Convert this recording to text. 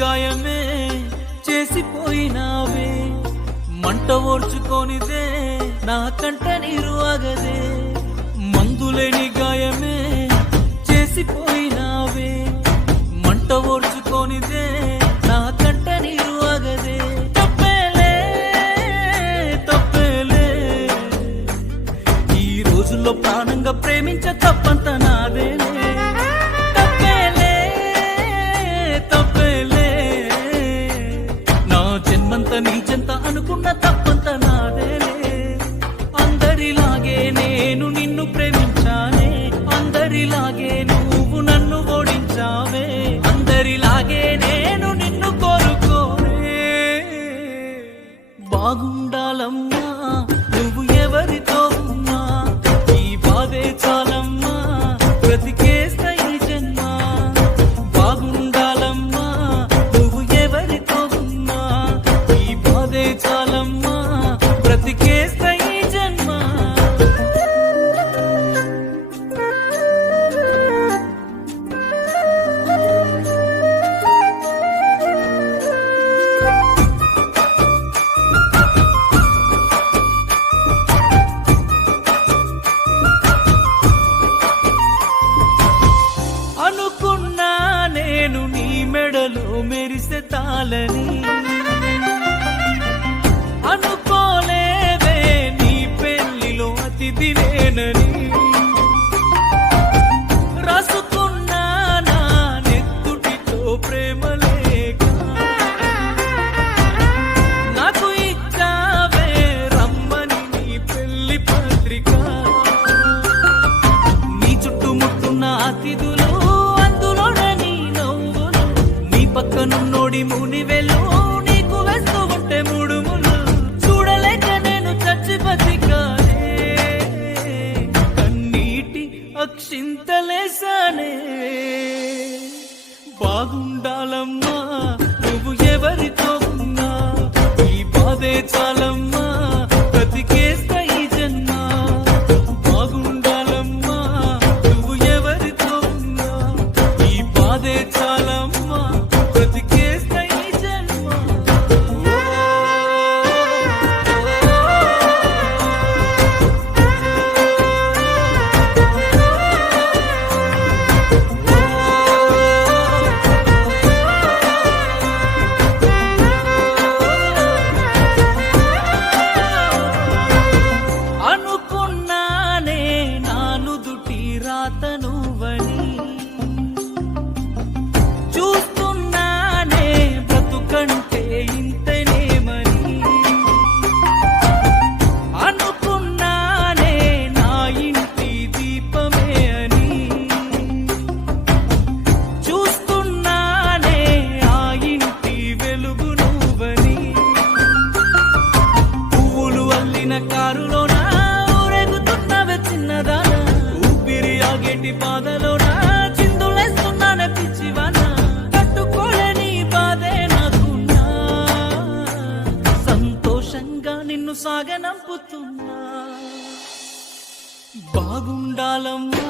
గాయమే చేసిపోయినావే, మంట ఓర్చుకోనిదే నా కంట నీరు ఆగదే. మందులేని గాయమే చేసిపోయినావే, మంట ఓర్చుకోనిదే నా కంట నీరు ఆగదే. తప్పేలే తప్పేలే, ఈ రోజుల్లో ప్రాణంగా ప్రేమించ తప్పంత నాదేలే. తప్పేలే తప్పేలే, నా జన్మంత నీ చెంత అనుకున్న తప్పంత నాదేలే. అందరిలాగే నేను నిన్ను ప్రేమించానే, అందరిలాగే నువ్వు నన్ను ఓడించావే, అందరిలాగే నేను నిన్ను కోరుకోనే. బాగుండాలమ్మా నువ్వు ఎవరితో ఉన్నా, ఈ బాధే చాలమ్మా బ్రతికేస్తా ఈ జన్మ. బాగుండాలమ్మా నువ్వు ఎవరితో ఉన్నా, ఈ బాధే చాలమ్మా బ్రతికేస్తా ఈ జన్మ. అనుకున్నా నేను నీ మెడలో మెరిసే తాళని, అనుకోలేదే నీ పెళ్లిలో అతిథి నేనని. రాసుకున్నా నా నెత్తుటితో ప్రేమ లేక, నాకు ఇచ్చావే రమ్మని నీ పెళ్లి పత్రిక. నీ చుట్టుముట్టున్న అతిథులు, అందులోనే నీ నవ్వులు, నీ పక్కనున్నోడి మునివెలు నీకు వేస్తూ ఉంటే ముడుములు. చూడలేక నేను చచ్చి బతికానే, కన్నీటి అక్షింతలేసానే. బాగుండాలమ్మా నువ్వు ఎవరితో ఉన్నా, ఈ బాధే చాలమ్మా బ్రతికేస్తా ఈ జన్మ. బాగుండాలమ్మా నువ్వు ఎవరితో ఉన్నా, ఈ బాధే చాలమ్మా బ్రతికేస్తా ఈ జన్మ. అనుకున్నానే నాను దుటి రాత నువ్వని, చూస్తున్నానే బ్రతుకంటే ఇంతనేమని. అనుకున్నానే నా ఇంటి దీపమే అని, చూస్తున్నానే ఆ ఇంటి వెలుగు నువ్వని. పువ్వులు అల్లిన కారులోనా ఊరేగుతున్నవే చిన్నదానా, ఊపిరి ఆగేటి బాధలోనా చిందులేస్తున్నానే పిచ్చివానా. తట్టుకోలేని బాధే నాకున్నా, సంతోషంగా నిన్ను సాగనంపుతున్నా. బాగుండాలమ్మా